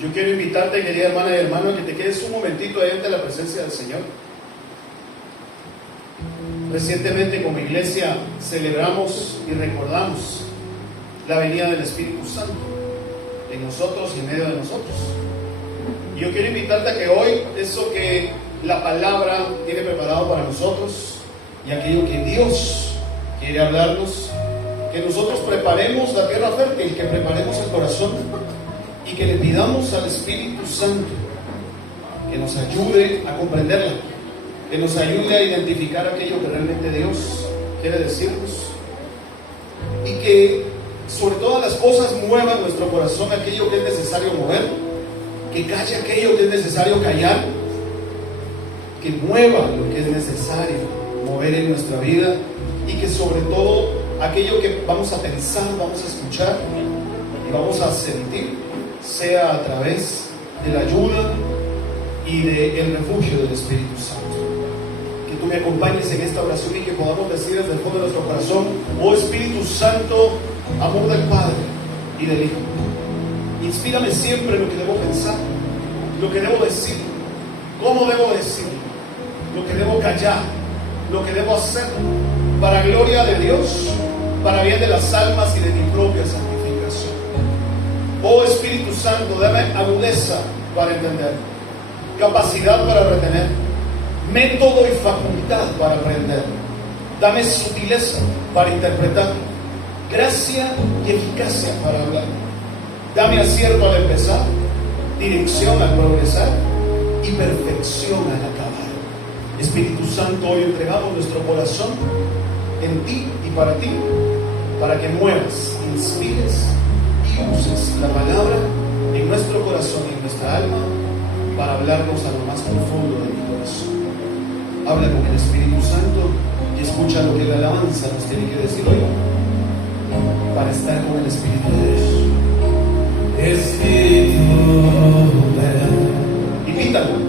Yo quiero invitarte, querida hermana y hermano, a que te quedes un momentito ahí ante la presencia del Señor. Recientemente como iglesia celebramos y recordamos la venida del Espíritu Santo en nosotros y en medio de nosotros. Y yo quiero invitarte a que hoy eso que la palabra tiene preparado para nosotros y aquello que Dios quiere hablarnos, que nosotros preparemos la tierra fértil, que preparemos el corazón y que le pidamos al Espíritu Santo que nos ayude a comprenderla, que nos ayude a identificar aquello que realmente Dios quiere decirnos y que sobre todas las cosas mueva en nuestro corazón aquello que es necesario mover, que calle aquello que es necesario callar, que mueva lo que es necesario mover en nuestra vida y que sobre todo aquello que vamos a pensar, vamos a escuchar y vamos a sentir sea a través de la ayuda y del refugio del Espíritu Santo. Que tú me acompañes en esta oración y que podamos decir desde el fondo de nuestro corazón: oh Espíritu Santo, amor del Padre y del Hijo, inspírame siempre lo que debo pensar, lo que debo decir, cómo debo decir, lo que debo callar, lo que debo hacer, para gloria de Dios, para bien de las almas y de mi propia santificación. Oh Espíritu Santo, dame agudeza para entender, capacidad para retener, método y facultad para aprender. Dame sutileza para interpretar, gracia y eficacia para hablar. Dame acierto al empezar, dirección al progresar y perfección al acabar. Espíritu Santo, hoy entregamos nuestro corazón en ti y para ti, para que muevas, inspires y uses la palabra en nuestro corazón y en nuestra alma para hablarnos a lo más profundo de mi corazón. Habla con el Espíritu Santo y escucha lo que la alabanza nos tiene que decir hoy para estar con el Espíritu de Dios. Espíritu de Dios, invítalo.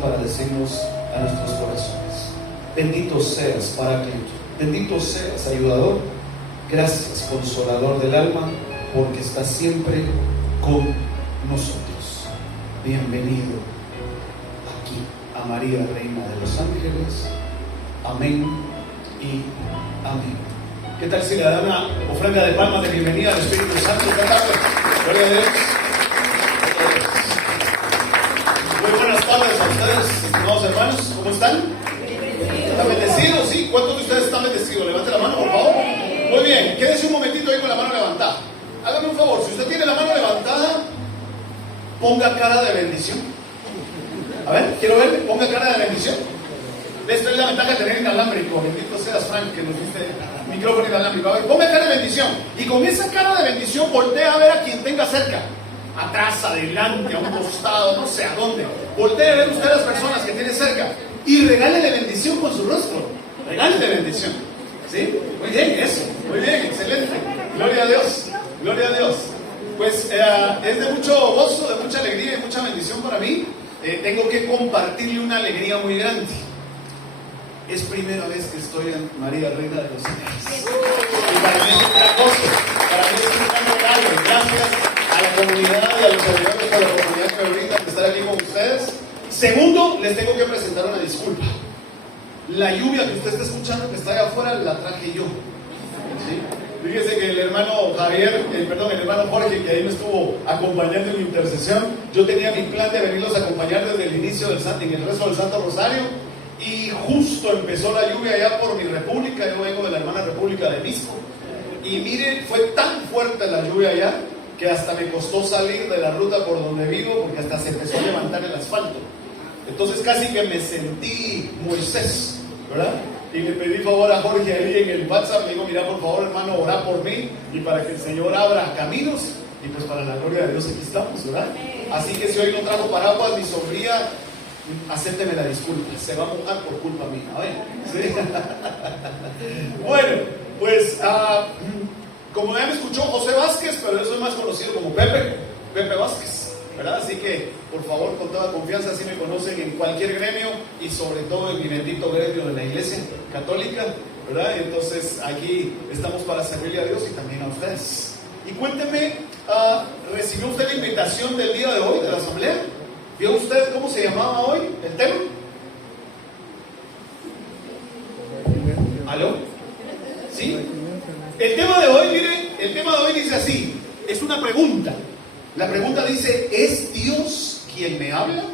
Para decirnos a nuestros corazones: bendito seas, Paráclito, bendito seas, ayudador, gracias, consolador del alma, porque estás siempre con nosotros. Bienvenido aquí a María, Reina de los Ángeles. Amén y amén. ¿Qué tal si le dan una ofrenda de palmas de bienvenida al Espíritu Santo? Gloria a Dios. Muy buenas tardes a ustedes, estimados hermanos. ¿Cómo están? ¿Están bendecidos? ¿Sí? ¿Cuántos de ustedes están bendecidos? Levante la mano, por favor. Muy bien, quédese un momentito ahí con la mano levantada. Hágame un favor, si usted tiene la mano levantada, ponga cara de bendición. A ver, quiero ver, ponga cara de bendición. Esta es la ventaja de tener inalámbrico. Bendito seas, Frank, que nos diste micrófono inalámbrico. A ver, ponga cara de bendición. Y con esa cara de bendición, voltea a ver a quien tenga cerca. Atrás, adelante, a un costado, no sé a dónde. Voltee a ver usted a las personas que tiene cerca y regálele bendición con su rostro. Regálele bendición. ¿Sí? Muy bien, eso. Muy bien, excelente. Gloria a Dios. Gloria a Dios. Pues es de mucho gozo, de mucha alegría y mucha bendición para mí. Tengo que compartirle una alegría muy grande. es primera vez que estoy en María Reina de los Ángeles. Y para mí es un gran gozo, para mí es un gran regalo. Gracias a la comunidad y a los servidores por la oportunidad que me brindan de estar aquí con ustedes. Segundo, les tengo que presentar una disculpa. La lluvia que usted está escuchando que está allá afuera la traje yo. ¿Sí? Fíjese que el hermano Javier, el hermano Jorge, que ahí me estuvo acompañando en mi intercesión, yo tenía mi plan de venirlos a acompañar desde el inicio del Santo, en el resto del Santo Rosario, y justo empezó la lluvia allá por mi república. Yo vengo de la hermana república de Misco, y miren, fue tan fuerte la lluvia allá que hasta me costó salir de la ruta por donde vivo, porque hasta se empezó a levantar el asfalto. Entonces casi que me sentí Moisés, ¿verdad? Y le pedí favor a Jorge ahí en el WhatsApp, me dijo, mira, por favor, hermano, orá por mí y para que el Señor abra caminos. Y pues para la gloria de Dios aquí estamos, ¿verdad? Así que si hoy no trajo paraguas ni sombría, acépteme la disculpa, se va a mojar por culpa mía, ¿sí? Bueno, pues como ya me escuchó José Vázquez, pero yo soy más conocido como Pepe Vázquez, ¿verdad? Así que, por favor, con toda confianza, así me conocen en cualquier gremio y sobre todo en mi bendito gremio de la Iglesia Católica, ¿verdad? Y entonces aquí estamos para servirle a Dios y también a ustedes. Y cuénteme, ¿recibió usted la invitación del día de hoy de la asamblea? ¿Vio usted cómo se llamaba hoy el tema? ¿Aló? ¿Sí? El tema de hoy, miren, el tema de hoy dice así, es una pregunta. La pregunta dice, ¿es Dios quien me habla?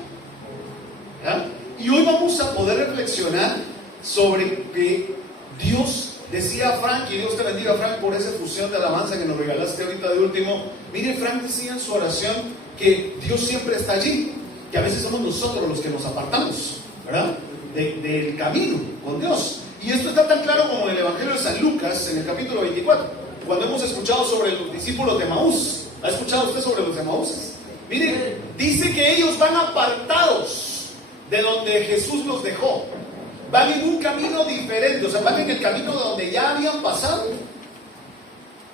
¿Ya? Y hoy vamos a poder reflexionar sobre que Dios, decía Frank, y Dios te bendiga, Frank, por esa fusión de alabanza que nos regalaste ahorita de último. Mire, Frank decía en su oración que Dios siempre está allí, que a veces somos nosotros los que nos apartamos, ¿verdad? Del camino con Dios. Y esto está tan claro como en el Evangelio de San Lucas, en el capítulo 24, cuando hemos escuchado sobre los discípulos de Maús. ¿Ha escuchado usted sobre los de Maús? Miren, dice que ellos van apartados de donde Jesús los dejó. Van en un camino diferente, o sea, van en el camino donde ya habían pasado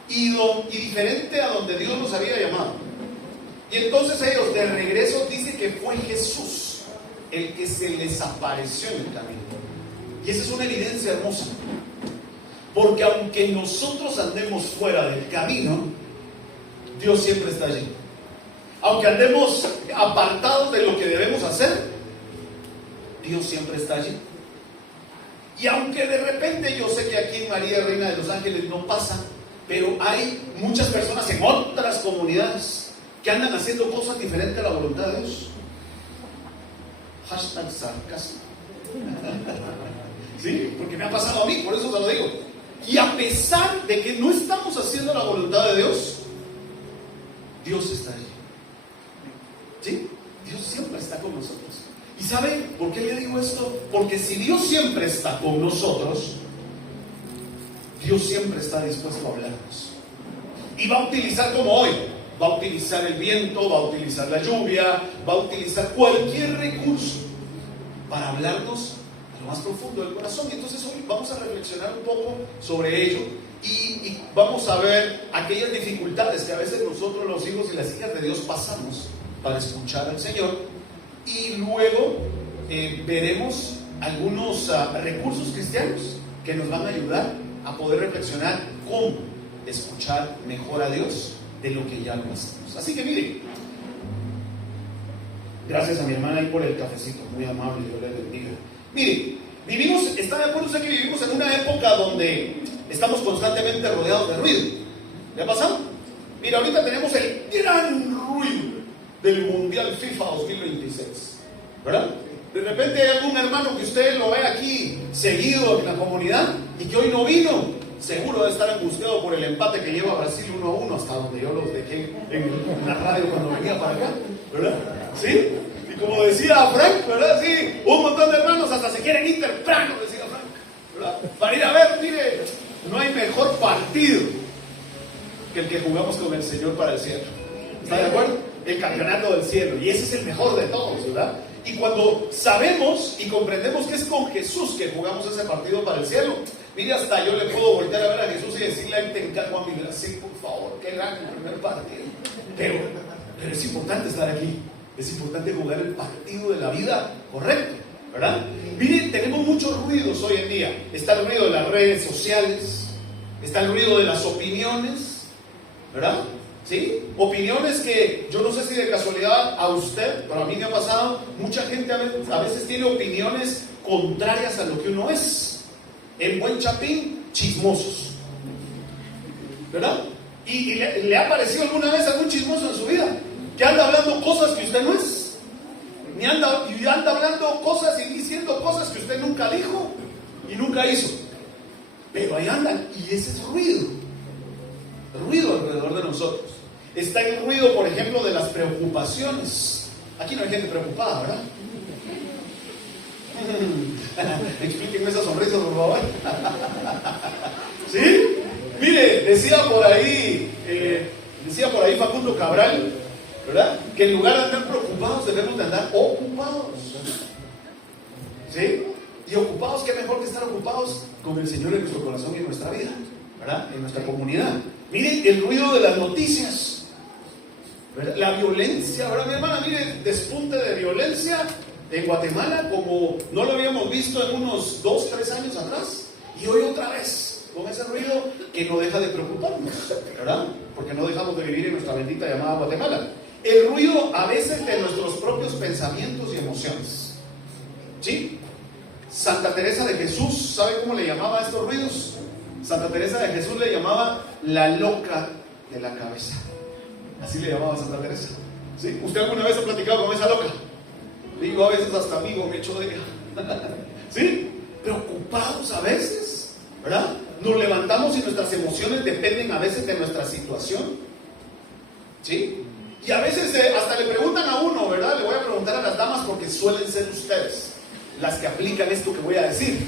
y diferente a donde Dios los había llamado. Y entonces ellos de regreso dice que fue Jesús el que se les apareció en el camino. Y esa es una evidencia hermosa. Porque aunque nosotros andemos fuera del camino, Dios siempre está allí. Aunque andemos apartados de lo que debemos hacer, Dios siempre está allí. Y aunque de repente yo sé que aquí en María Reina de los Ángeles no pasa, pero hay muchas personas en otras comunidades que andan haciendo cosas diferentes a la voluntad de Dios. Hashtag sarcasmo. Sí, porque me ha pasado a mí, por eso te lo digo. Y a pesar de que no estamos haciendo la voluntad de Dios, Dios está allí. ¿Sí? Dios siempre está con nosotros. ¿Y saben por qué le digo esto? Porque si Dios siempre está con nosotros, Dios siempre está dispuesto a hablarnos. Y va a utilizar como hoy. Va a utilizar el viento, va a utilizar la lluvia, va a utilizar cualquier recurso para hablarnos a lo más profundo del corazón. Y entonces hoy vamos a reflexionar un poco sobre ello. Y vamos a ver aquellas dificultades que a veces nosotros los hijos y las hijas de Dios pasamos para escuchar al Señor. Y luego veremos algunos recursos cristianos que nos van a ayudar a poder reflexionar cómo escuchar mejor a Dios de lo que ya lo hacemos. Así que miren, gracias a mi hermana ahí por el cafecito, muy amable, Dios les bendiga. Miren, ¿está de acuerdo usted que vivimos en una época donde estamos constantemente rodeados de ruido? ¿Le ha pasado? Mira, ahorita tenemos el gran ruido del Mundial FIFA 2026, ¿verdad? De repente hay algún hermano que usted lo ve aquí seguido en la comunidad y que hoy no vino, seguro debe estar angustiado por el empate que lleva Brasil 1-1, hasta donde yo los dejé en la radio cuando venía para acá, ¿verdad? ¿Sí? Y como decía Frank, ¿verdad? Sí, un montón de hermanos hasta se quieren ir temprano, decía Frank, ¿verdad? Para ir a ver, mire, no hay mejor partido que el que jugamos con el Señor para el cielo. ¿Está de acuerdo? El campeonato del cielo. Y ese es el mejor de todos, ¿verdad? Y cuando sabemos y comprendemos que es con Jesús que jugamos ese partido para el cielo, mire, hasta yo le puedo voltear a ver a Jesús y decirle: ahí te encargo a mi Brasil, por favor, que gane el primer partido. Pero es importante estar aquí. Es importante jugar el partido de la vida correcto, ¿verdad? Miren, tenemos muchos ruidos hoy en día. Está el ruido de las redes sociales, está el ruido de las opiniones, ¿verdad? ¿Sí? Opiniones que yo no sé si de casualidad a usted, pero a mí me ha pasado, mucha gente a veces tiene opiniones contrarias a lo que uno es. En buen chapín, chismosos, ¿verdad? ¿Y le ha parecido alguna vez algún chismoso en su vida? Que anda hablando cosas que usted no es. Y anda hablando cosas y diciendo cosas que usted nunca dijo y nunca hizo. Pero ahí andan, y ese es ruido alrededor de nosotros. Está el ruido, por ejemplo, de las preocupaciones. Aquí no hay gente preocupada, ¿verdad? Explíquenme esa sonrisa, por favor. ¿Sí? Mire, decía por ahí Facundo Cabral, ¿verdad? Que en lugar de andar preocupados debemos de andar ocupados. ¿Sí? Y ocupados, ¿qué mejor que estar ocupados con el Señor en nuestro corazón y en nuestra vida, ¿verdad? En nuestra comunidad. Miren el ruido de las noticias, ¿verdad? La violencia, ¿verdad, mi hermana? Miren, despunte de violencia en Guatemala como no lo habíamos visto en unos 2, 3 años atrás. Y hoy otra vez, con ese ruido que no deja de preocuparnos, ¿verdad? Porque no dejamos de vivir en nuestra bendita llamada Guatemala. El ruido a veces de nuestros propios pensamientos y emociones. ¿Sí? Santa Teresa de Jesús, ¿sabe cómo le llamaba a estos ruidos? Santa Teresa de Jesús le llamaba la loca de la cabeza. Así le llamaba Santa Teresa. ¿Sí? ¿Usted alguna vez ha platicado con esa loca? Digo, a veces hasta amigo me echo de ella. ¿Sí? Preocupados a veces, ¿verdad? Nos levantamos y nuestras emociones dependen a veces de nuestra situación. ¿Sí? Y a veces hasta le preguntan a uno, ¿verdad? Le voy a preguntar a las damas porque suelen ser ustedes las que aplican esto que voy a decir.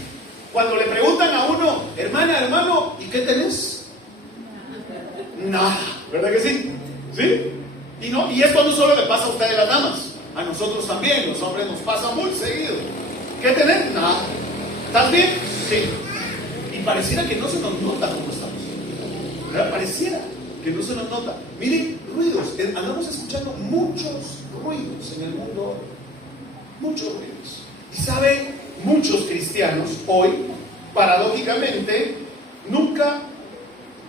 Cuando le preguntan a uno, hermana, hermano, ¿y qué tenés? Nada, ¿verdad que sí? ¿Sí? Y esto no solo le pasa a ustedes las damas, a nosotros también, los hombres nos pasa muy seguido. ¿Qué tenés? Nada. ¿Estás bien? Sí. Y pareciera que no se nos nota cómo estamos, ¿verdad? Pareciera que no se nos nota. Miren, ruidos, andamos escuchando muchos ruidos en el mundo, muchos ruidos. Y saben, muchos cristianos hoy, paradójicamente, nunca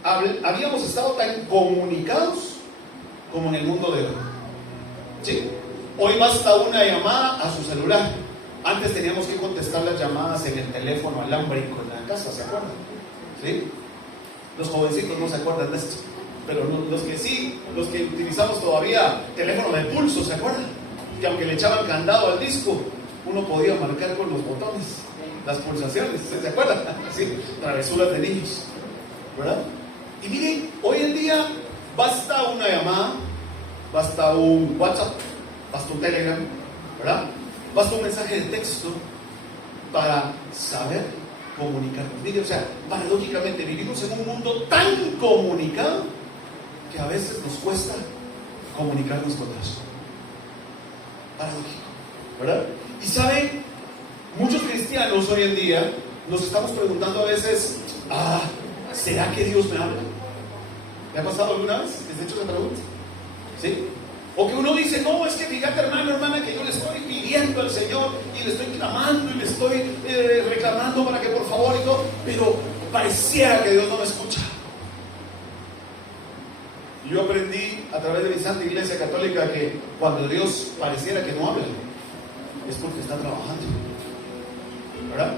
habíamos estado tan comunicados como en el mundo de hoy. ¿Sí? Hoy basta una llamada a su celular. Antes teníamos que contestar las llamadas en el teléfono alámbrico en la casa, ¿se acuerdan? ¿Sí? Los jovencitos no se acuerdan de esto, pero los que sí, los que utilizamos todavía teléfono de pulso, ¿se acuerdan? Que aunque le echaban candado al disco, uno podía marcar con los botones las pulsaciones, ¿se acuerdan? Sí, travesuras de niños, ¿verdad? Y miren, hoy en día basta una llamada, basta un WhatsApp, basta un Telegram, ¿verdad? Basta un mensaje de texto para saber comunicarnos. Miren, o sea, paradójicamente vivimos en un mundo tan comunicado que a veces nos cuesta comunicarnos con Dios. Paradójico, ¿verdad? Y saben, muchos cristianos hoy en día nos estamos preguntando a veces, ¿será que Dios me habla? ¿Le ha pasado alguna vez que se ha hecho esa pregunta? ¿Sí? O que uno dice, no, es que fíjate, hermano, hermana, que yo le estoy pidiendo al Señor y le estoy clamando y le estoy reclamando para que por favor y todo, pero pareciera que Dios no me escucha. Yo aprendí a través de mi Santa Iglesia Católica que cuando Dios pareciera que no habla, es porque está trabajando, ¿verdad?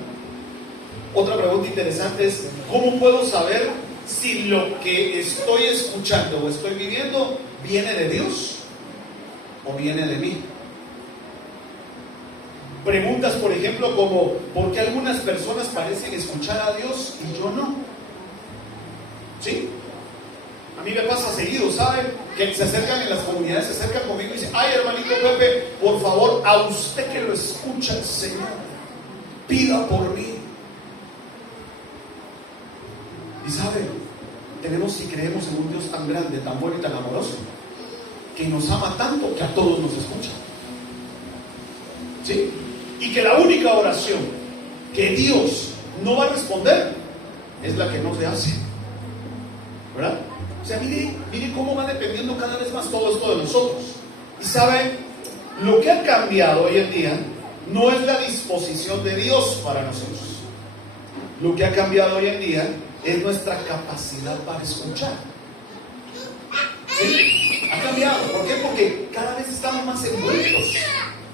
Otra pregunta interesante es, ¿cómo puedo saber si lo que estoy escuchando o estoy viviendo viene de Dios o viene de mí? Preguntas, por ejemplo, como ¿por qué algunas personas parecen escuchar a Dios y yo no? ¿Sí? A mí me pasa seguido, ¿saben? Que se acercan en las comunidades, se acercan conmigo y dicen, ay, hermanito Pepe, por favor, a usted que lo escucha el Señor, pida por mí. Y ¿saben? Tenemos y creemos en un Dios tan grande, tan bueno y tan amoroso, que nos ama tanto que a todos nos escucha. ¿Sí? Y que la única oración que Dios no va a responder es la que no se hace, ¿verdad? O sea, mire cómo va dependiendo cada vez más todo esto de nosotros. Y saben, lo que ha cambiado hoy en día no es la disposición de Dios para nosotros. Lo que ha cambiado hoy en día es nuestra capacidad para escuchar. ¿Sí? Ha cambiado. ¿Por qué? Porque cada vez estamos más envueltos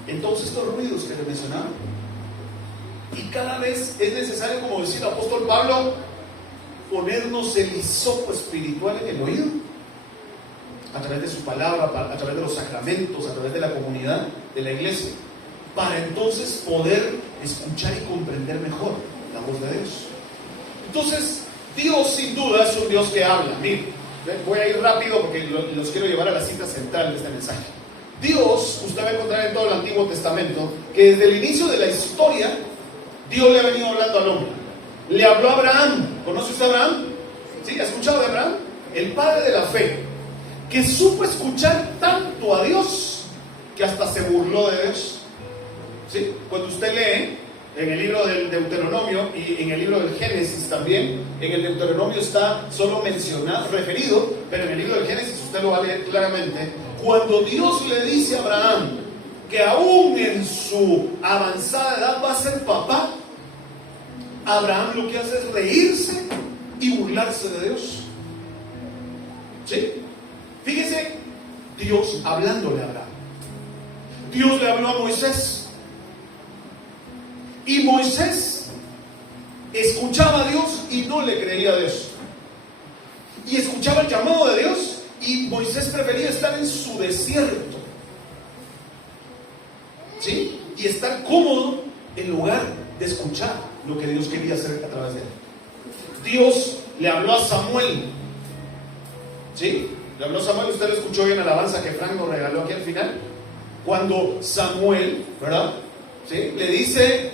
en todos estos ruidos que les mencionaba. Y cada vez es necesario, como decía el apóstol Pablo, ponernos el hisopo espiritual en el oído, a través de su palabra, a través de los sacramentos, a través de la comunidad, de la iglesia, para entonces poder escuchar y comprender mejor la voz de Dios. Entonces, Dios sin duda es un Dios que habla. Miren, voy a ir rápido porque los quiero llevar a la cita central de este mensaje. Dios, usted va a encontrar en todo el Antiguo Testamento que desde el inicio de la historia Dios le ha venido hablando al hombre. Le habló a Abraham. ¿Conoce usted a Abraham? ¿Sí? ¿Ha escuchado de Abraham? El padre de la fe, que supo escuchar tanto a Dios que hasta se burló de Dios. ¿Sí? Cuando usted lee en el libro del Deuteronomio y en el libro del Génesis también, en el Deuteronomio está solo mencionado, referido, pero en el libro del Génesis usted lo va a leer claramente. Cuando Dios le dice a Abraham que aún en su avanzada edad va a ser papá, Abraham lo que hace es reírse y burlarse de Dios. ¿Sí? Fíjese, Dios hablándole a Abraham. Dios le habló a Moisés. Y Moisés escuchaba a Dios y no le creía a Dios. Y escuchaba el llamado de Dios y Moisés prefería estar en su desierto. ¿Sí? Y estar cómodo en lugar de escuchar lo que Dios quería hacer a través de él. Dios le habló a Samuel. ¿Sí? Le habló a Samuel, usted lo escuchó hoy en alabanza que Frank nos regaló aquí al final. Cuando Samuel, ¿verdad? ¿Sí? Le dice,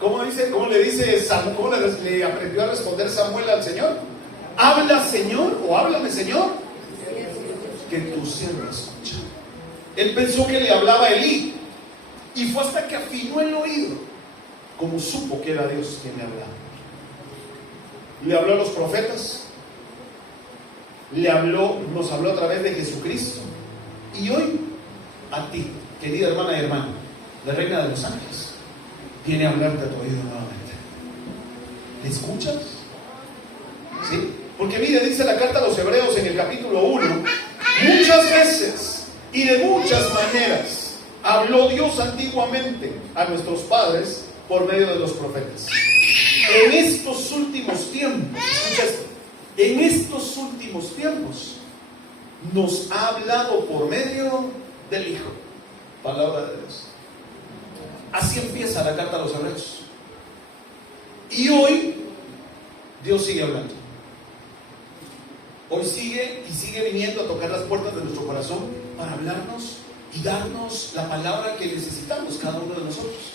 ¿cómo le dice Samuel? ¿Cómo le aprendió a responder Samuel al Señor? Habla, Señor, o háblame, Señor, que tu siervo escucha. Él pensó que le hablaba a Elí. Y fue hasta que afinó el oído, como supo que era Dios quien le hablaba. Le habló a los profetas, nos habló a través de Jesucristo. Y hoy, a ti, querida hermana y hermano, la reina de los ángeles, viene a hablarte a tu oído nuevamente. ¿Le escuchas? ¿Sí? Porque mire, dice la carta a los Hebreos en el capítulo 1, muchas veces y de muchas maneras habló Dios antiguamente a nuestros padres por medio de los profetas. En estos últimos tiempos, en estos últimos tiempos, nos ha hablado por medio del Hijo. Palabra de Dios. Así empieza la carta a los Hebreos. Y hoy, Dios sigue hablando. Hoy sigue y sigue viniendo a tocar las puertas de nuestro corazón para hablarnos y darnos la palabra que necesitamos cada uno de nosotros.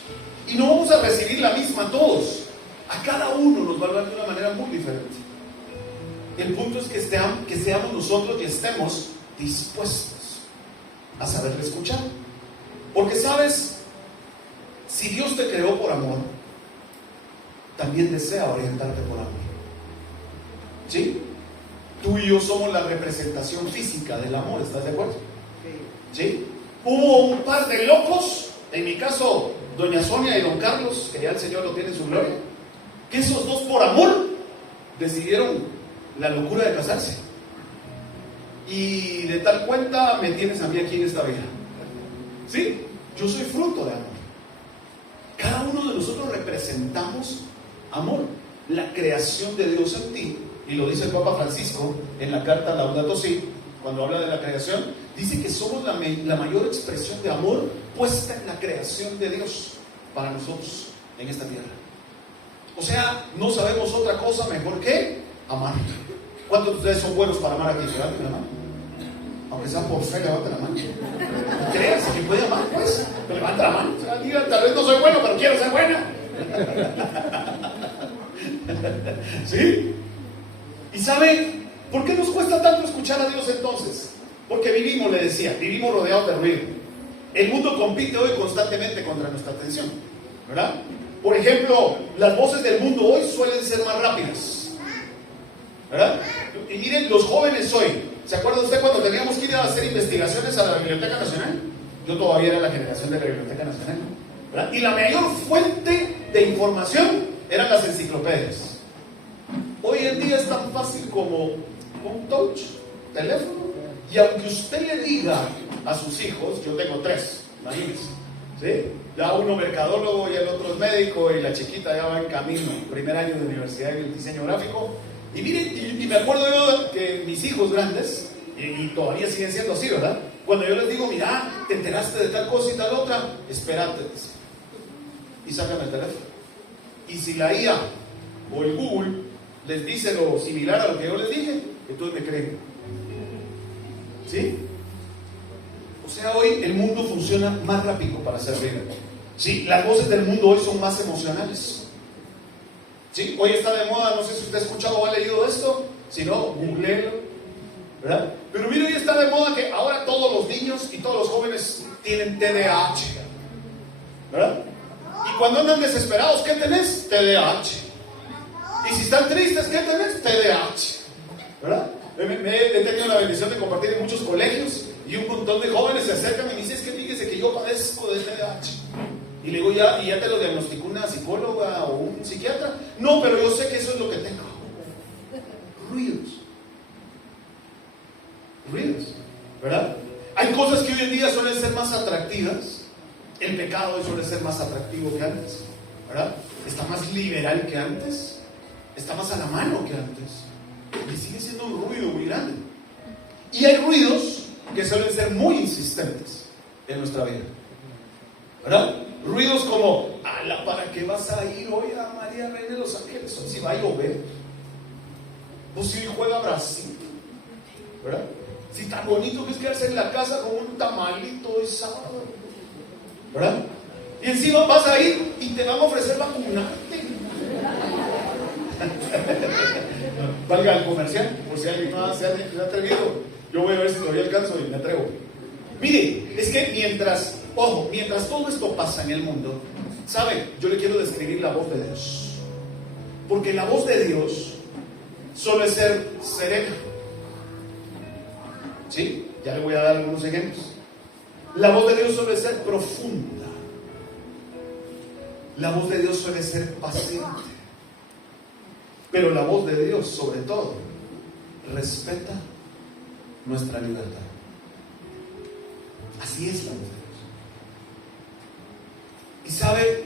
Y no vamos a recibir la misma a todos. A cada uno nos va a hablar de una manera muy diferente. El punto es que seamos nosotros y estemos dispuestos a saberle escuchar. Porque sabes, si Dios te creó por amor, también desea orientarte por amor. ¿Sí? Tú y yo somos la representación física del amor, ¿estás de acuerdo? ¿Sí? Hubo un par de locos, en mi caso, doña Sonia y don Carlos, que ya el Señor lo tiene en su gloria, que esos dos por amor decidieron la locura de casarse. Y de tal cuenta me tienes a mí aquí en esta vida. ¿Sí? Yo soy fruto de amor. Cada uno de nosotros representamos amor, la creación de Dios en ti. Y lo dice el Papa Francisco en la carta Laudato Si, cuando habla de la creación, dice que somos la mayor expresión de amor puesta en la creación de Dios para nosotros en esta tierra. O sea, no sabemos otra cosa mejor que amar. ¿Cuántos de ustedes son buenos para amar aquí? Levanten la mano. Aunque sea por fe, levanten la mano. ¿Crees que puede amar? Pues, levanta la mano. O sea, diga, tal vez no soy bueno, pero quiero ser buena. ¿Sí? ¿Y sabe por qué nos cuesta tanto escuchar a Dios entonces? Porque vivimos, le decía, vivimos rodeados de ruido. El mundo compite hoy constantemente contra nuestra atención, ¿verdad? Por ejemplo, las voces del mundo hoy suelen ser más rápidas, ¿verdad? Y miren, los jóvenes hoy, ¿se acuerda usted cuando teníamos que ir a hacer investigaciones a la Biblioteca Nacional? Yo todavía era la generación de la Biblioteca Nacional, ¿no? ¿verdad? Y la mayor fuente de información eran las enciclopedias. Hoy en día es tan fácil como un touch, teléfono, y aunque usted le diga a sus hijos, yo tengo 3, imagínense, ¿sí? Ya uno mercadólogo y el otro es médico, y la chiquita ya va en camino, primer año de universidad en el diseño gráfico. Y miren, y me acuerdo yo que mis hijos grandes, y todavía siguen siendo así, ¿verdad? Cuando yo les digo, mira, te enteraste de tal cosa y tal otra, espérate, y sacan el teléfono. Y si la IA o el Google les dice lo similar a lo que yo les dije, entonces me creen. ¿Sí? O sea, hoy el mundo funciona más rápido para servir. ¿Sí? Las voces del mundo hoy son más emocionales. ¿Sí? Hoy está de moda, no sé si usted ha escuchado o ha leído esto, si no, googleelo, ¿verdad? Pero mire, hoy está de moda que ahora todos los niños y todos los jóvenes tienen TDAH, ¿verdad? Y cuando andan desesperados, ¿qué tenés? TDAH. Y si están tristes, ¿qué tenés? TDAH, ¿verdad? He tenido la bendición de compartir en muchos colegios y un montón de jóvenes se acercan y me dicen, es que fíjese que yo padezco de TDAH. Y le digo, ¿y ya te lo diagnosticó una psicóloga o un psiquiatra? No, pero yo sé que eso es lo que tengo. Ruidos, ¿verdad? Hay cosas que hoy en día suelen ser más atractivas. El pecado hoy suele ser más atractivo que antes, ¿verdad? Está más liberal que antes, está más a la mano que antes, y sigue siendo un ruido muy grande. Y hay ruidos que suelen ser muy insistentes en nuestra vida, ¿verdad? Ruidos como, ¿para qué vas a ir hoy a María Reina de los Ángeles? Si va a llover. Pues si juega Brasil, ¿verdad? Si tan bonito que es quedarse en la casa con un tamalito de sábado, ¿verdad? Y encima vas a ir y te van a ofrecer vacunarte. Valga el comercial, por si alguien más se ha atrevido. Yo voy a ver si todavía alcanzo y me atrevo. Mire, es que mientras todo esto pasa en el mundo, ¿sabe? Yo le quiero describir la voz de Dios. Porque la voz de Dios suele ser serena. ¿Sí? Ya le voy a dar algunos ejemplos. La voz de Dios suele ser profunda. La voz de Dios suele ser paciente. Pero la voz de Dios, sobre todo, respeta nuestra libertad. Así es la voz de Dios. Y sabe,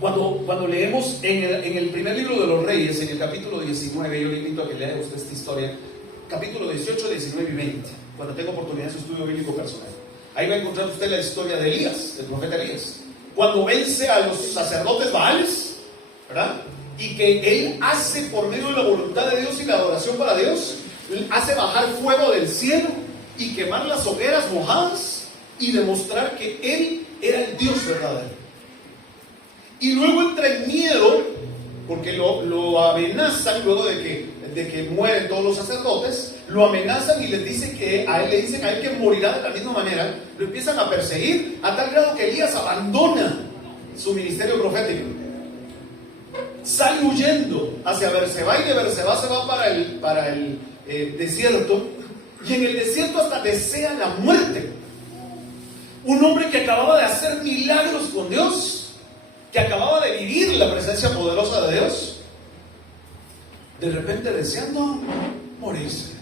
cuando leemos en el primer libro de los Reyes, en el capítulo 19, yo le invito a que lea usted esta historia, capítulo 18, 19 y 20, cuando tenga oportunidad de su estudio bíblico personal. Ahí va a encontrar usted la historia de Elías, del profeta Elías, cuando vence a los sacerdotes Baales, ¿verdad? Y que él hace, por medio de la voluntad de Dios y la adoración para Dios, hace bajar fuego del cielo y quemar las hogueras mojadas y demostrar que él era el Dios verdadero. Y luego entra el miedo, porque lo amenazan luego de que mueren todos los sacerdotes, lo amenazan y les dicen le dicen a él que morirá de la misma manera. Lo empiezan a perseguir a tal grado que Elías abandona su ministerio profético, sale huyendo hacia Berseba, y de Berseba se va para el desierto, y en el desierto hasta desea la muerte. Un hombre que acababa de hacer milagros con Dios, que acababa de vivir la presencia poderosa de Dios, de repente deseando morirse.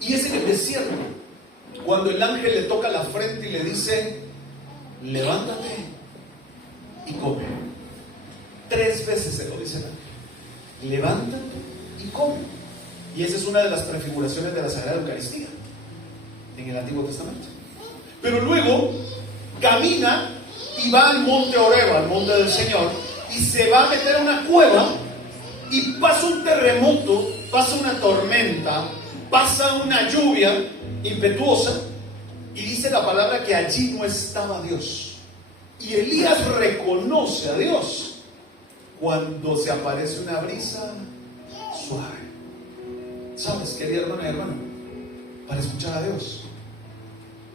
Y es en el desierto cuando el ángel le toca la frente y le dice: levántate y come. 3 veces se lo dice el ángel: levántate y come. Y esa es una de las prefiguraciones de la Sagrada Eucaristía en el Antiguo Testamento. Pero luego camina y va al monte Oreb, al monte del Señor, y se va a meter a una cueva, y pasa un terremoto, pasa una tormenta, pasa una lluvia impetuosa, y dice la palabra que allí no estaba Dios. Y Elías reconoce a Dios cuando se aparece una brisa suave. ¿Sabes, querida hermana y hermano? Para escuchar a Dios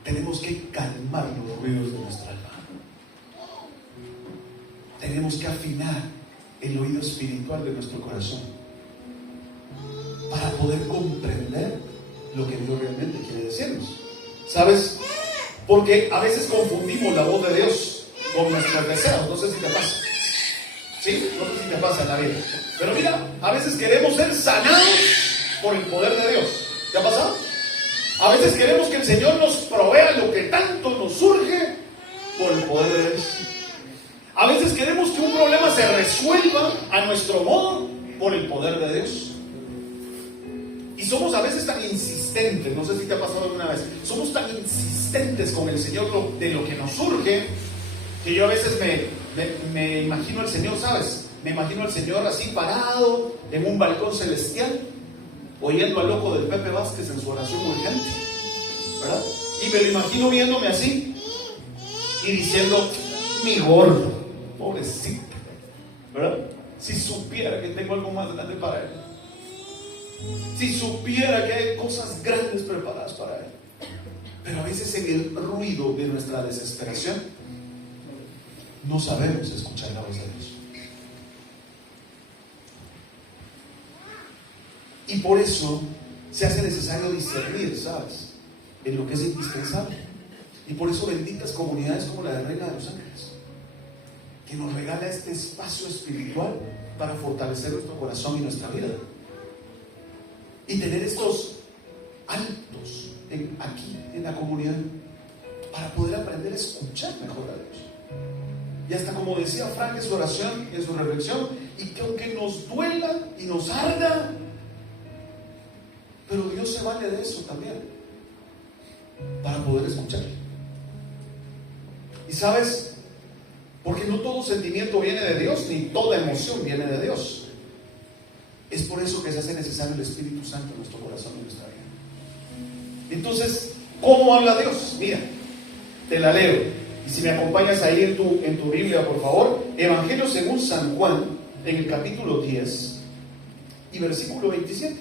tenemos que calmar los ruidos de nuestra alma. Tenemos que afinar el oído espiritual de nuestro corazón para poder comprender lo que Dios realmente quiere decirnos. ¿Sabes? Porque a veces confundimos la voz de Dios con nuestros deseos. No sé si te pasa. ¿Sí? No sé si te pasa en la vida. Pero mira, a veces queremos ser sanados por el poder de Dios. ¿Te ha pasado? A veces queremos que el Señor nos provea lo que tanto nos surge por el poder de Dios. A veces queremos que un problema se resuelva a nuestro modo por el poder de Dios. Y somos a veces tan insistentes, no sé si te ha pasado alguna vez, somos tan insistentes con el Señor de lo que nos surge, que yo a veces me imagino al Señor, ¿sabes? Me imagino al Señor así parado en un balcón celestial, oyendo al loco del Pepe Vázquez en su oración urgente, ¿verdad? Y me lo imagino viéndome así y diciendo, mi gordo, pobrecito, ¿verdad? Si supiera que tengo algo más grande para él, si supiera que hay cosas grandes preparadas para él. Pero a veces en el ruido de nuestra desesperación no sabemos escuchar la voz de Dios. Y por eso se hace necesario discernir, ¿sabes?, en lo que es indispensable. Y por eso benditas comunidades como la de Reina de los Ángeles, que nos regala este espacio espiritual para fortalecer nuestro corazón y nuestra vida. Y tener estos altos aquí en la comunidad para poder aprender a escuchar mejor a Dios. Y hasta como decía Frank en su oración, en su reflexión, y que aunque nos duela y nos arda, pero Dios se vale de eso también para poder escuchar. Y sabes, porque no todo sentimiento viene de Dios, ni toda emoción viene de Dios. Es por eso que se hace necesario el Espíritu Santo en nuestro corazón y en nuestra vida. Entonces, ¿cómo habla Dios? Mira, te la leo. Y si me acompañas ahí en tu Biblia, por favor. Evangelio según San Juan, en el capítulo 10 y versículo 27.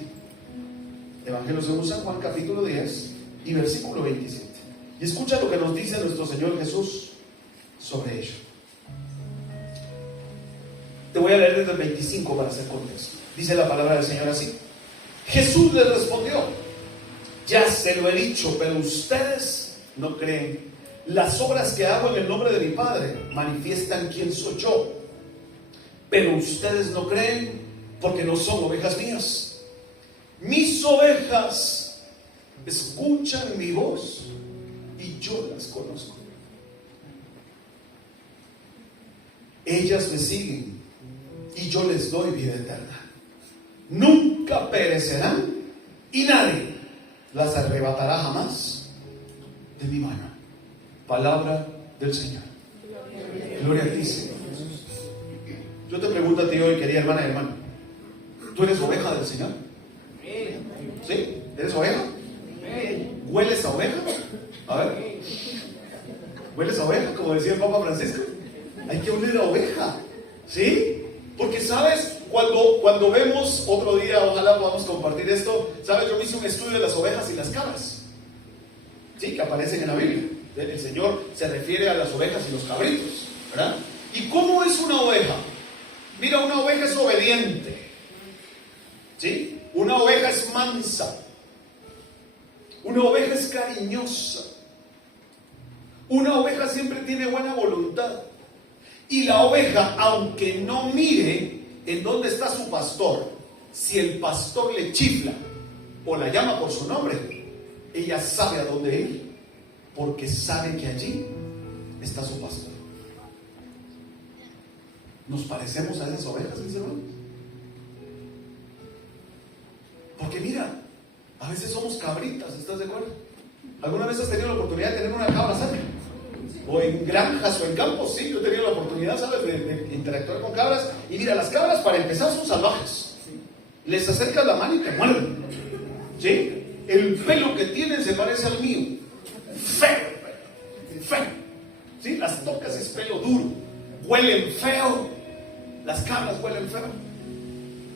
Evangelio según San Juan, capítulo 10 y versículo 27. Y escucha lo que nos dice nuestro Señor Jesús sobre ello. Te voy a leer desde el 25 para hacer contexto. Dice la palabra del Señor así. Jesús les respondió: ya se lo he dicho, pero ustedes no creen. Las obras que hago en el nombre de mi Padre manifiestan quién soy yo, pero ustedes no creen porque no son ovejas mías. Mis ovejas escuchan mi voz y yo las conozco. Ellas me siguen y yo les doy vida eterna. Nunca perecerán y nadie las arrebatará jamás de mi mano. Palabra del Señor. Gloria a ti, Señor. Yo te pregunto a ti hoy, querida hermana y hermano, ¿tú eres oveja del Señor? ¿Sí? ¿Eres oveja? ¿Hueles a oveja? A ver. ¿Hueles a oveja? Como decía el Papa Francisco. Hay que oler a oveja. ¿Sí? Porque, ¿sabes? Cuando vemos, otro día, ojalá podamos compartir esto, ¿sabes? Yo me hice un estudio de las ovejas y las cabras, ¿sí? Que aparecen en la Biblia. El Señor se refiere a las ovejas y los cabritos, ¿verdad? ¿Y cómo es una oveja? Mira, una oveja es obediente, ¿sí? Una oveja es mansa. Una oveja es cariñosa. Una oveja siempre tiene buena voluntad. Y la oveja, aunque no mire en dónde está su pastor, si el pastor le chifla o la llama por su nombre, ella sabe a dónde ir, porque sabe que allí está su pastor. ¿Nos parecemos a esas ovejas, mis hermanos? Porque mira, a veces somos cabritas, ¿estás de acuerdo? ¿Alguna vez has tenido la oportunidad de tener una cabra cerca? O en granjas o en campos, sí, yo he tenido la oportunidad, ¿sabes?, de interactuar con cabras. Y mira, las cabras para empezar son salvajes. Les acercas la mano y te muerden, ¿sí? El pelo que tienen se parece al mío. Feo, feo, ¿sí? Las tocas, es pelo duro. Huelen feo. Las cabras huelen feo.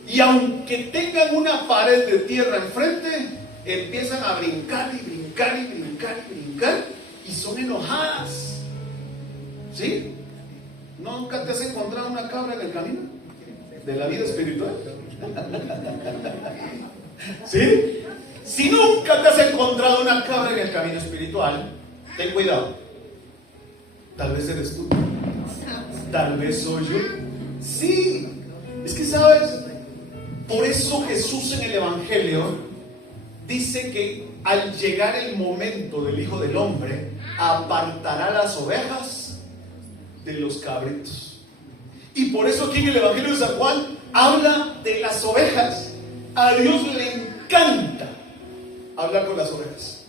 Y aunque tengan una pared de tierra enfrente, empiezan a brincar y brincar y brincar y brincar, y son enojadas. ¿Sí? ¿Nunca te has encontrado una cabra en el camino de la vida espiritual? ¿Sí? Si nunca te has encontrado una cabra en el camino espiritual, Ten cuidado. Tal vez eres tú. Tal vez soy yo. Sí. Es que sabes, por eso Jesús en el Evangelio dice que al llegar el momento del Hijo del Hombre, apartará las ovejas de los cabritos. Y por eso aquí en el Evangelio de San Juan habla de las ovejas. A Dios le encanta hablar con las ovejas.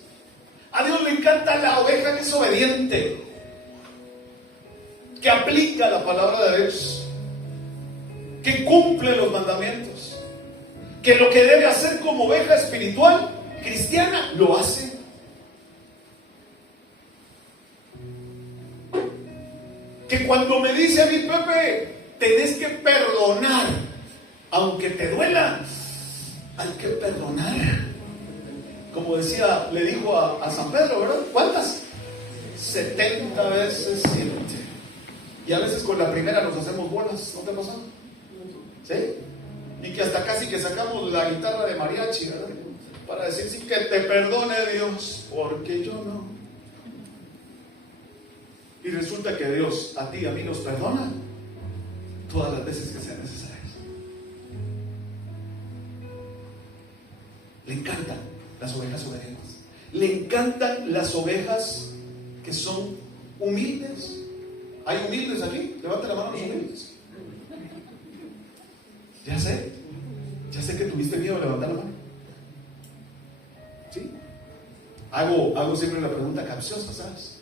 A Dios le encanta la oveja que es obediente, que aplica la palabra de Dios, que cumple los mandamientos, que lo que debe hacer como oveja espiritual cristiana lo hace. Que cuando me dice a mí, Pepe, tenés que perdonar, aunque te duela, hay que perdonar. Como decía, le dijo a San Pedro, ¿verdad? ¿Cuántas? 70 veces 7. Y a veces con la primera nos hacemos bolas, ¿no te ha pasado? ¿Sí? Y que hasta casi que sacamos la guitarra de mariachi, ¿verdad? Para decir, sí, que te perdone Dios, porque yo no. Y resulta que Dios a ti y a mí nos perdona todas las veces que sean necesarias. Le encantan las ovejas obedientes. Le encantan las ovejas que son humildes. ¿Hay humildes aquí? Levante la mano los humildes. Ya sé que tuviste miedo de levantar la mano. ¿Sí? Hago siempre la pregunta capciosa, ¿sabes?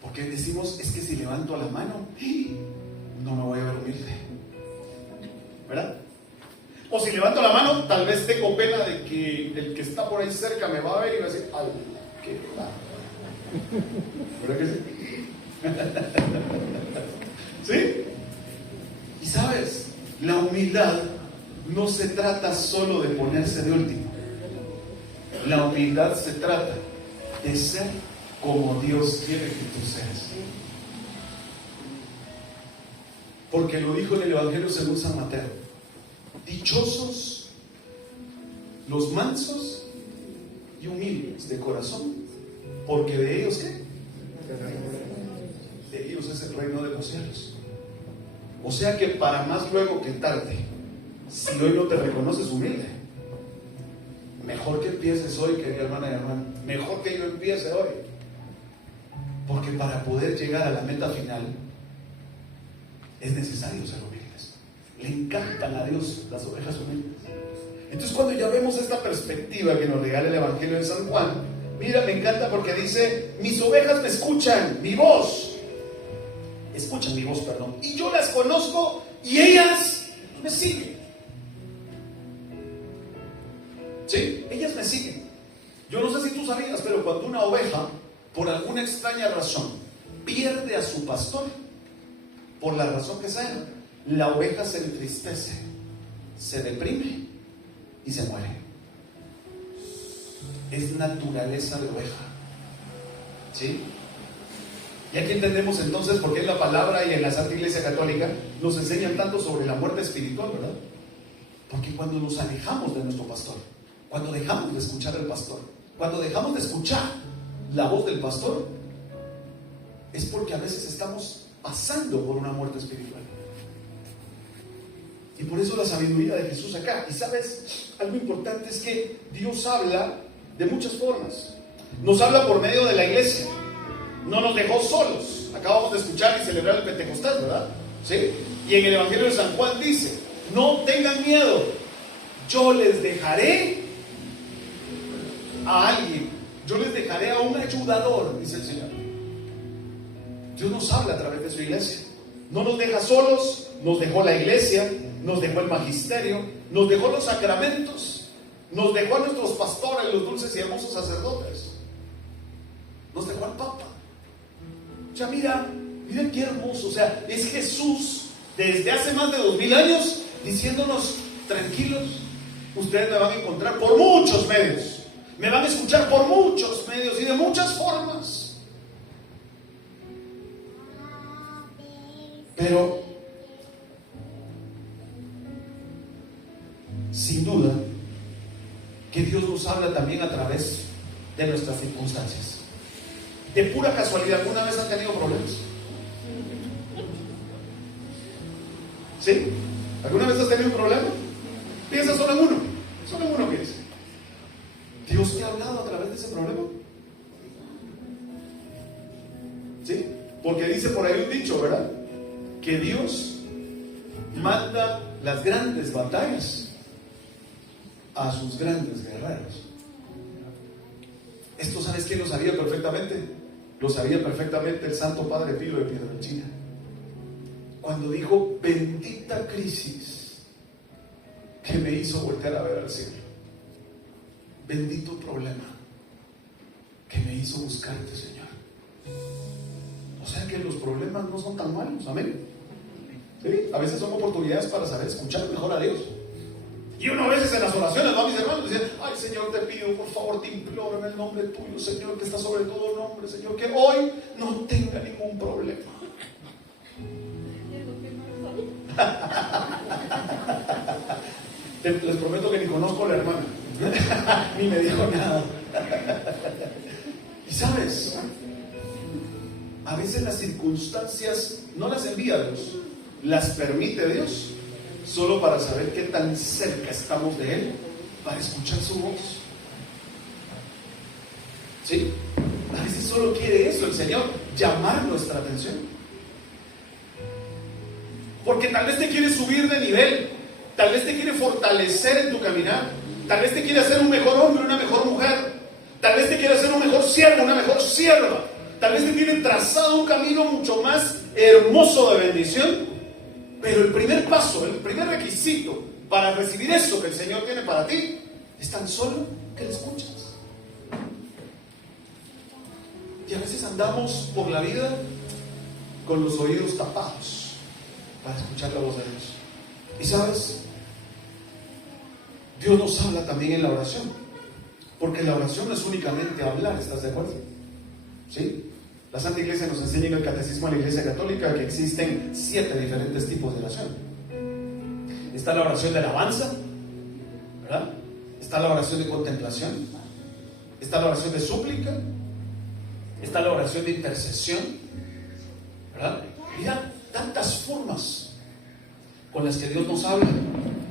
Porque decimos, es que si levanto la mano, no me voy a ver humilde, ¿verdad? O si levanto la mano, tal vez tengo pena de que el que está por ahí cerca me va a ver y va a decir, ¡ay, qué va! ¿Verdad que sí? ¿Sí? Y sabes, la humildad no se trata solo de ponerse de último. La humildad se trata de ser como Dios quiere que tú seas. Porque lo dijo en el Evangelio según San Mateo: dichosos los mansos y humildes de corazón, porque de ellos, ¿qué? De ellos es el reino de los cielos. O sea que para más luego que tarde, si hoy no te reconoces humilde, mejor que empieces hoy, querida hermana y hermano. Mejor que yo empiece hoy. Porque para poder llegar a la meta final es necesario ser humildes. Le encantan a Dios las ovejas humildes. Entonces, cuando ya vemos esta perspectiva que nos regala el Evangelio de San Juan, mira, me encanta porque dice: mis ovejas me escuchan, mi voz. Escuchan mi voz, perdón. Y yo las conozco y ellas me siguen. ¿Sí? Ellas me siguen. Yo no sé si tú sabías, pero cuando una oveja, por alguna extraña razón, pierde a su pastor, por la razón que sea, la oveja se entristece, se deprime y se muere. Es naturaleza de oveja. ¿Sí? Y aquí entendemos entonces por qué en la palabra y en la Santa Iglesia Católica nos enseñan tanto sobre la muerte espiritual, ¿verdad? Porque cuando nos alejamos de nuestro pastor, cuando dejamos de escuchar al pastor, cuando dejamos de escuchar la voz del pastor, es porque a veces estamos pasando por una muerte espiritual. Y por eso la sabiduría de Jesús acá. Y sabes, algo importante es que Dios habla de muchas formas. Nos habla por medio de la iglesia. No nos dejó solos. Acabamos de escuchar y celebrar el Pentecostés, ¿verdad? ¿Sí? Y en el Evangelio de San Juan dice: no tengan miedo, yo les dejaré a alguien, yo les dejaré a un ayudador, dice el Señor. Dios nos habla a través de su iglesia. No nos deja solos, nos dejó la iglesia, nos dejó el magisterio, nos dejó los sacramentos, nos dejó a nuestros pastores, los dulces y hermosos sacerdotes, nos dejó al Papa. O sea, mira qué hermoso. O sea, es Jesús desde hace más de 2000 años diciéndonos: tranquilos, ustedes me van a encontrar por muchos medios, me van a escuchar por muchos medios y de muchas formas. Pero sin duda que Dios nos habla también a través de nuestras circunstancias. De pura casualidad, ¿alguna vez han tenido problemas? ¿Sí? ¿Alguna vez has tenido un problema? Piensa solo en uno que es. ¿Dios te ha hablado a través de ese problema? ¿Sí? Porque dice por ahí un dicho, ¿verdad? Que Dios manda las grandes batallas a sus grandes guerreros. Esto, ¿sabes quién lo sabía perfectamente? Lo sabía perfectamente el Santo Padre Pío de Pietrelcina, cuando dijo: bendita crisis que me hizo voltear a ver al cielo, bendito problema que me hizo buscarte, Señor. O sea que los problemas no son tan malos, amén. ¿Sí? A veces son oportunidades para saber escuchar mejor a Dios. Y uno a veces en las oraciones va a mis hermanos y dice: ay, Señor, te pido, por favor, te imploro en el nombre tuyo, Señor, que está sobre todo nombre, Señor, que hoy no tenga ningún problema. Les prometo que ni conozco a la hermana, ni me dijo nada. Y sabes, a veces las circunstancias no las envía Dios, las permite Dios, solo para saber qué tan cerca estamos de Él, para escuchar su voz. ¿Sí? A veces solo quiere eso el Señor, llamar nuestra atención. Porque tal vez te quiere subir de nivel, tal vez te quiere fortalecer en tu caminar, tal vez te quiere hacer un mejor hombre, una mejor mujer, tal vez te quiere hacer un mejor siervo, una mejor sierva, tal vez te tiene trazado un camino mucho más hermoso de bendición. Pero el primer paso, el primer requisito para recibir eso que el Señor tiene para ti es tan solo que le escuchas. Y a veces andamos por la vida con los oídos tapados para escuchar la voz de Dios. Y sabes, Dios nos habla también en la oración, porque la oración no es únicamente hablar, ¿estás de acuerdo? ¿Sí? La Santa Iglesia nos enseña en el Catecismo de la Iglesia Católica que existen 7 diferentes tipos de oración. Está la oración de alabanza, ¿verdad? Está la oración de contemplación, está la oración de súplica, está la oración de intercesión, ¿verdad? Mira, tantas formas con las que Dios nos habla.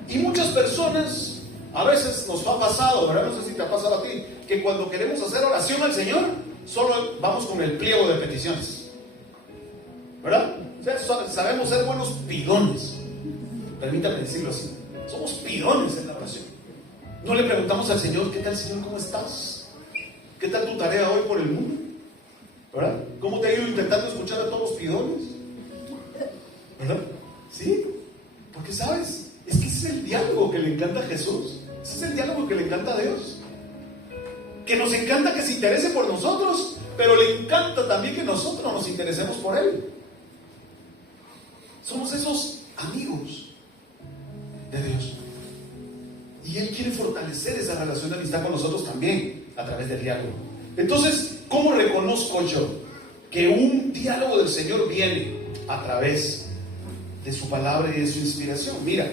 Y muchas personas, a veces nos ha pasado, ¿verdad? No sé si te ha pasado a ti, que cuando queremos hacer oración al Señor, solo vamos con el pliego de peticiones, ¿verdad? O sea, sabemos ser buenos pidones, permítame decirlo así. Somos pidones en la oración. No le preguntamos al Señor: ¿qué tal, Señor? ¿Cómo estás? ¿Qué tal tu tarea hoy por el mundo? ¿Verdad? ¿Cómo te ha ido intentando escuchar a todos los pidones? ¿Verdad? ¿Sí? Porque sabes, es que ese es el diálogo que le encanta a Jesús. Ese es el diálogo que le encanta a Dios. Que nos encanta que se interese por nosotros, pero le encanta también que nosotros nos interesemos por Él. Somos esos amigos de Dios. Y Él quiere fortalecer esa relación de amistad con nosotros también, a través del diálogo. Entonces, ¿cómo reconozco yo que un diálogo del Señor viene a través de su palabra y de su inspiración? Mira,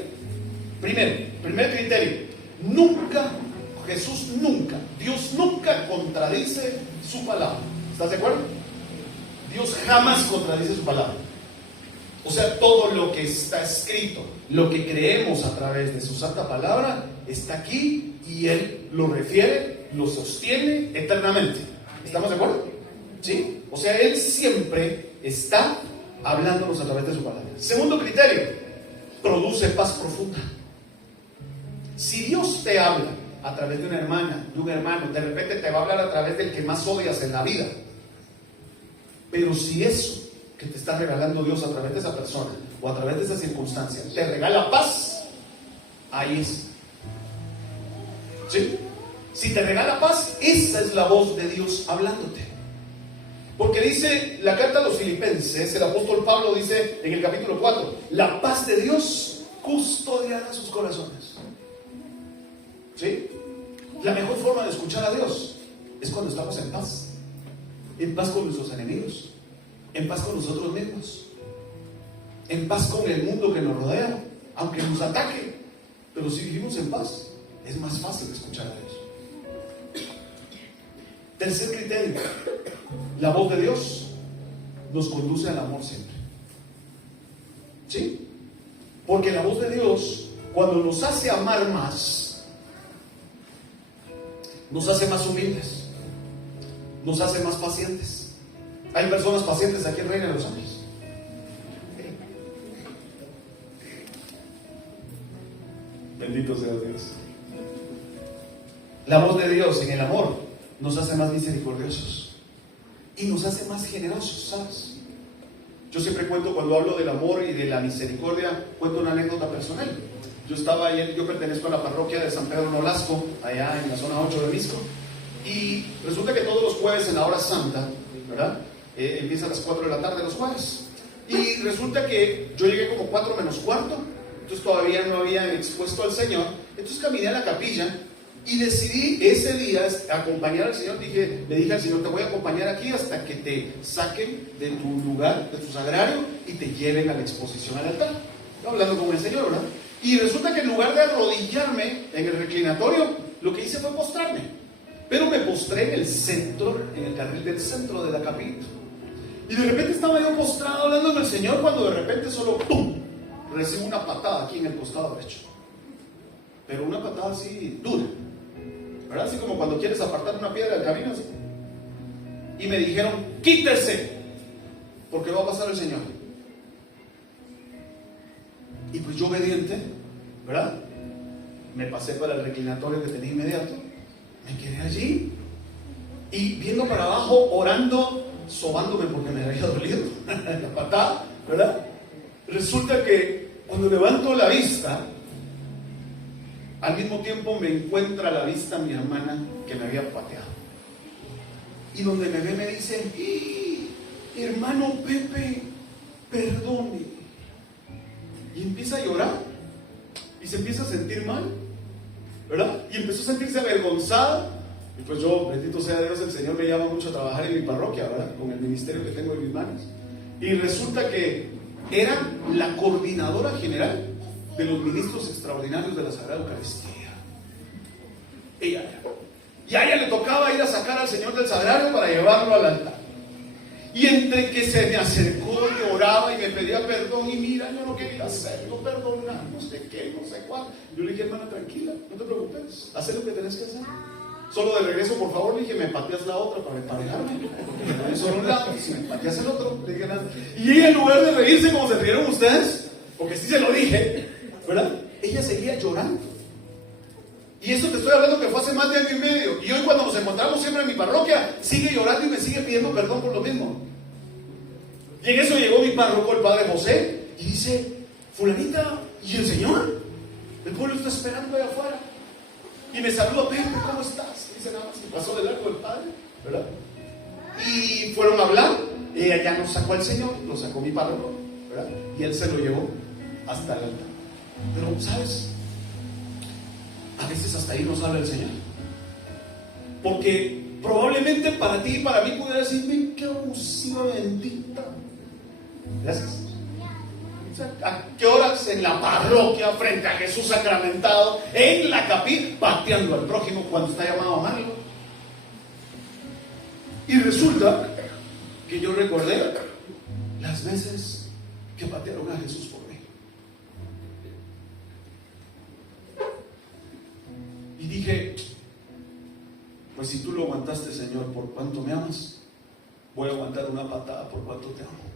primer criterio: Dios nunca contradice su palabra. ¿Estás de acuerdo? Dios jamás contradice su palabra. O sea, todo lo que está escrito, lo que creemos a través de su santa palabra, está aquí y Él lo refiere, lo sostiene eternamente. ¿Estamos de acuerdo? ¿Sí? O sea, Él siempre está hablándonos a través de su palabra. Segundo criterio: produce paz profunda. Si Dios te habla a través de una hermana, de un hermano, de repente te va a hablar a través del que más odias en la vida. Pero si eso que te está regalando Dios a través de esa persona o a través de esa circunstancia te regala paz, ahí es. ¿Sí? Si te regala paz, esa es la voz de Dios hablándote. Porque dice la carta a los Filipenses, el apóstol Pablo dice en el capítulo 4: la paz de Dios custodiará sus corazones. ¿Sí? La mejor forma de escuchar a Dios es cuando estamos en paz con nuestros enemigos, en paz con nosotros mismos, en paz con el mundo que nos rodea, aunque nos ataque. Pero si vivimos en paz, es más fácil escuchar a Dios. Tercer criterio: la voz de Dios nos conduce al amor siempre. ¿Sí? Porque la voz de Dios, cuando nos hace amar más, nos hace más humildes, nos hace más pacientes. Hay personas pacientes aquí en Reina de los Ángeles. Bendito sea Dios. La voz de Dios en el amor nos hace más misericordiosos y nos hace más generosos, ¿sabes? Yo siempre cuento, cuando hablo del amor y de la misericordia, cuento una anécdota personal. Yo pertenezco a la parroquia de San Pedro Nolasco, allá en la zona 8 de Misco, y resulta que todos los jueves en la hora santa, ¿verdad? Empieza a las 4 de la tarde los jueves, y resulta que yo llegué como 4 menos cuarto, entonces todavía no habían expuesto al Señor. Entonces caminé a la capilla y decidí ese día acompañar al Señor. Le dije al Señor: te voy a acompañar aquí hasta que te saquen de tu lugar, de tu sagrario, y te lleven a la exposición al altar. Estaba hablando con el Señor, ¿verdad? Y resulta que en lugar de arrodillarme en el reclinatorio, lo que hice fue postrarme. Pero me postré en el centro, en el carril del centro de la capilla. Y de repente estaba yo postrado hablando con el Señor, cuando de repente solo ¡pum!, recibo una patada aquí en el costado derecho. Pero una patada así dura, ¿verdad? Así como cuando quieres apartar una piedra del camino, así. Y me dijeron: quítese, porque va a pasar el Señor. Y pues yo, obediente, ¿verdad? Me pasé para el reclinatorio que tenía inmediato. Me quedé allí y viendo para abajo, orando, sobándome porque me había dolido la patada, ¿verdad? Resulta que cuando levanto la vista, al mismo tiempo me encuentra a la vista mi hermana que me había pateado. Y donde me ve me dice: hermano Pepe, perdone. Y empieza a llorar y se empieza a sentir mal, ¿verdad? Y empezó a sentirse avergonzada. Y pues yo, bendito sea Dios, el Señor me llama mucho a trabajar en mi parroquia, ¿verdad? Con el ministerio que tengo en mis manos. Y resulta que era la coordinadora general de los ministros extraordinarios de la Sagrada Eucaristía. Ella era. Y a ella le tocaba ir a sacar al Señor del Sagrario para llevarlo al altar. Y entre que se me acercó, lloraba y me pedía perdón, y mira, yo no quería hacerlo, perdonar, no sé qué, no sé cuál. Yo le dije: hermana, tranquila, no te preocupes, haz lo que tenés que hacer. Solo de regreso, por favor, le dije: me pateas la otra para emparejarme. Porque solo un lado, y si me pateas el otro, le dije nada. Y ella, en lugar de reírse como se rieron ustedes, porque sí se lo dije, ¿verdad? Ella seguía llorando. Y eso te estoy hablando que fue hace más de año y medio. Y hoy, cuando nos encontramos siempre en mi parroquia, sigue llorando y me sigue pidiendo perdón por lo mismo. Y en eso llegó mi párroco, el padre José, y dice: fulanita, ¿y el Señor? El pueblo está esperando allá afuera. Y me saluda: Pepe, ¿cómo estás? Y dice nada más, y pasó de largo el padre, ¿verdad? Y fueron a hablar. Ella ya nos sacó al Señor, lo sacó mi párroco, ¿verdad? Y él se lo llevó hasta el altar. Pero, ¿sabes? A veces hasta ahí nos habla el Señor. Porque probablemente para ti y para mí pudiera decirme: qué unción bendita. Gracias. O sea, ¿a qué horas en la parroquia, frente a Jesús sacramentado, en la capilla, pateando al prójimo cuando está llamado a amarlo? Y resulta que yo recordé las veces que patearon a Jesús por mí. Y dije: pues si tú lo aguantaste, Señor, por cuánto me amas, voy a aguantar una patada por cuánto te amo.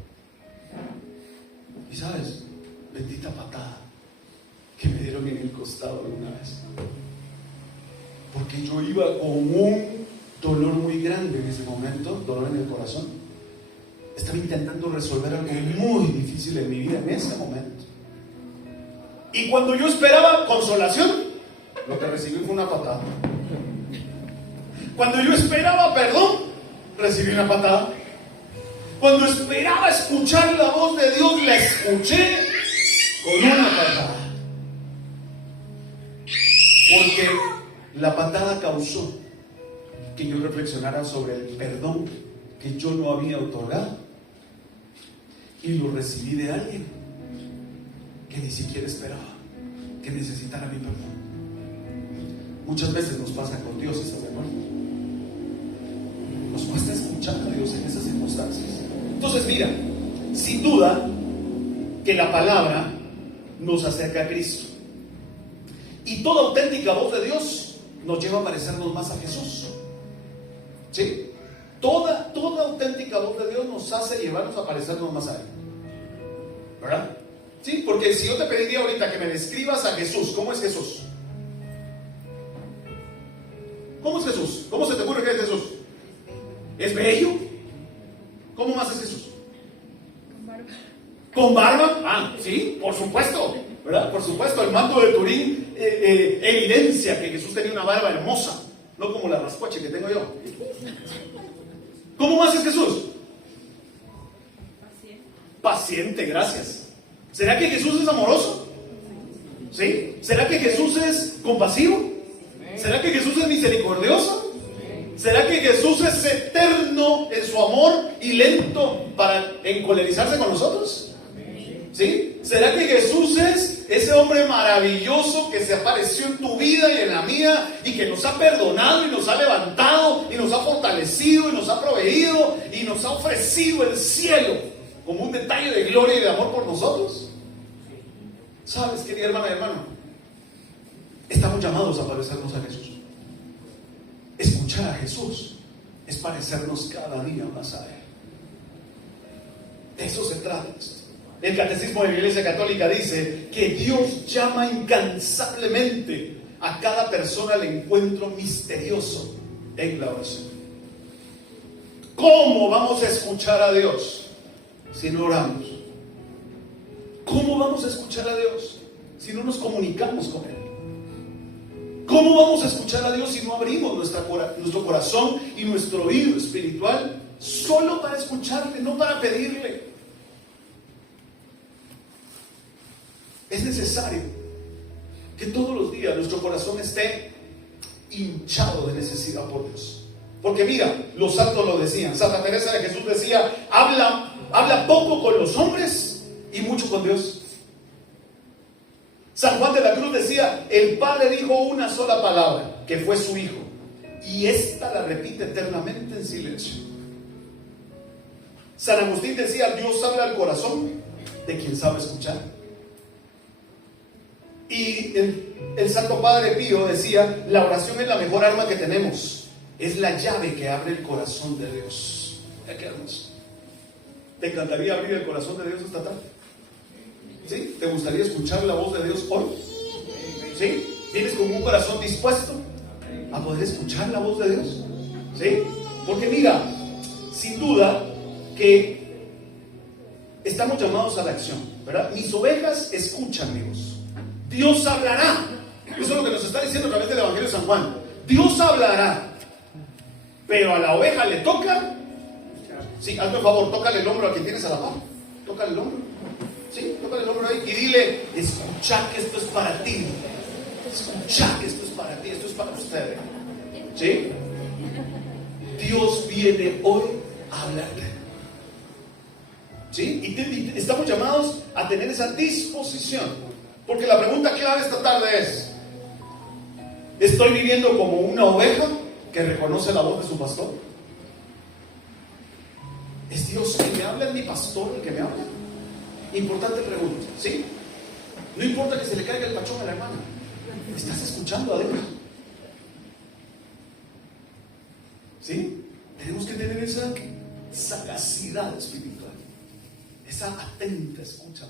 Y sabes, bendita patada que me dieron en el costado alguna vez. Porque yo iba con un dolor muy grande en ese momento, dolor en el corazón. Estaba intentando resolver algo muy difícil en mi vida en ese momento. Y cuando yo esperaba consolación, lo que recibí fue una patada. Cuando yo esperaba perdón, recibí una patada. Cuando esperaba escuchar la voz de Dios, la escuché con una patada. Porque la patada causó que yo reflexionara sobre el perdón que yo no había otorgado, y lo recibí de alguien que ni siquiera esperaba que necesitara mi perdón. Muchas veces nos pasa con Dios, ¿estás de acuerdo? Nos cuesta escuchar a Dios en esas circunstancias. Entonces mira, sin duda que la palabra nos acerca a Cristo. Y toda auténtica voz de Dios nos lleva a parecernos más a Jesús. ¿Sí? Toda auténtica voz de Dios nos hace llevarnos a parecernos más a Él. ¿Verdad? Sí, porque si yo te pediría ahorita que me describas a Jesús, ¿cómo es Jesús? ¿Cómo es Jesús? ¿Cómo se te ocurre que es Jesús? ¿Es bello? ¿Cómo más es Jesús? Con barba. ¿Con barba? Ah, sí, por supuesto, ¿verdad? Por supuesto, el manto de Turín evidencia que Jesús tenía una barba hermosa, no como la rascuache que tengo yo. ¿Cómo más es Jesús? Paciente, gracias. ¿Será que Jesús es amoroso? ¿Sí? ¿Será que Jesús es compasivo? ¿Será que Jesús es misericordioso? ¿Será que Jesús es eterno en su amor y lento para encolerizarse con nosotros? ¿Sí? ¿Será que Jesús es ese hombre maravilloso que se apareció en tu vida y en la mía y que nos ha perdonado y nos ha levantado y nos ha fortalecido y nos ha proveído y nos ha ofrecido el cielo como un detalle de gloria y de amor por nosotros? ¿Sabes, querida hermana y hermano? Estamos llamados a parecernos a Jesús. Escuchar a Jesús es parecernos cada día más a Él. De eso se trata. El Catecismo de la Iglesia Católica dice que Dios llama incansablemente a cada persona al encuentro misterioso en la oración. ¿Cómo vamos a escuchar a Dios si no oramos? ¿Cómo vamos a escuchar a Dios si no nos comunicamos con Él? ¿Cómo vamos a escuchar a Dios si no abrimos nuestro corazón y nuestro oído espiritual solo para escucharle, no para pedirle? Es necesario que todos los días nuestro corazón esté hinchado de necesidad por Dios. Porque mira, los santos lo decían. Santa Teresa de Jesús decía: habla poco con los hombres y mucho con Dios. San Juan de la Cruz decía: el Padre dijo una sola palabra, que fue su Hijo, y esta la repite eternamente en silencio. San Agustín decía: Dios habla al corazón de quien sabe escuchar. Y el Santo Padre Pío decía: la oración es la mejor arma que tenemos, es la llave que abre el corazón de Dios. Mira qué hermoso. ¿Te encantaría abrir el corazón de Dios esta tarde? ¿Sí? ¿Te gustaría escuchar la voz de Dios hoy? ¿Sí? ¿Tienes como un corazón dispuesto a poder escuchar la voz de Dios? ¿Sí? Porque mira, sin duda que estamos llamados a la acción, ¿verdad? Mis ovejas escuchan mi voz. Dios hablará. Eso es lo que nos está diciendo a través del Evangelio de San Juan. Dios hablará, pero a la oveja le toca. Sí, hazme un favor, tócale el hombro a quien tienes a la mano. Tócale el hombro. Sí, tócale el hombro ahí y dile: escucha que esto es para ti. Escucha que esto es para ti, esto es para ustedes. ¿Sí? Dios viene hoy a hablarte. ¿Sí? Y estamos llamados a tener esa disposición. Porque la pregunta clave esta tarde es: ¿estoy viviendo como una oveja que reconoce la voz de su pastor? ¿Es Dios que me habla? ¿Es mi pastor el que me habla? Importante pregunta, ¿sí? No importa que se le caiga el pachón a la hermana. ¿Estás escuchando a Dios? ¿Sí? Tenemos que tener esa sagacidad espiritual, esa atenta escucha.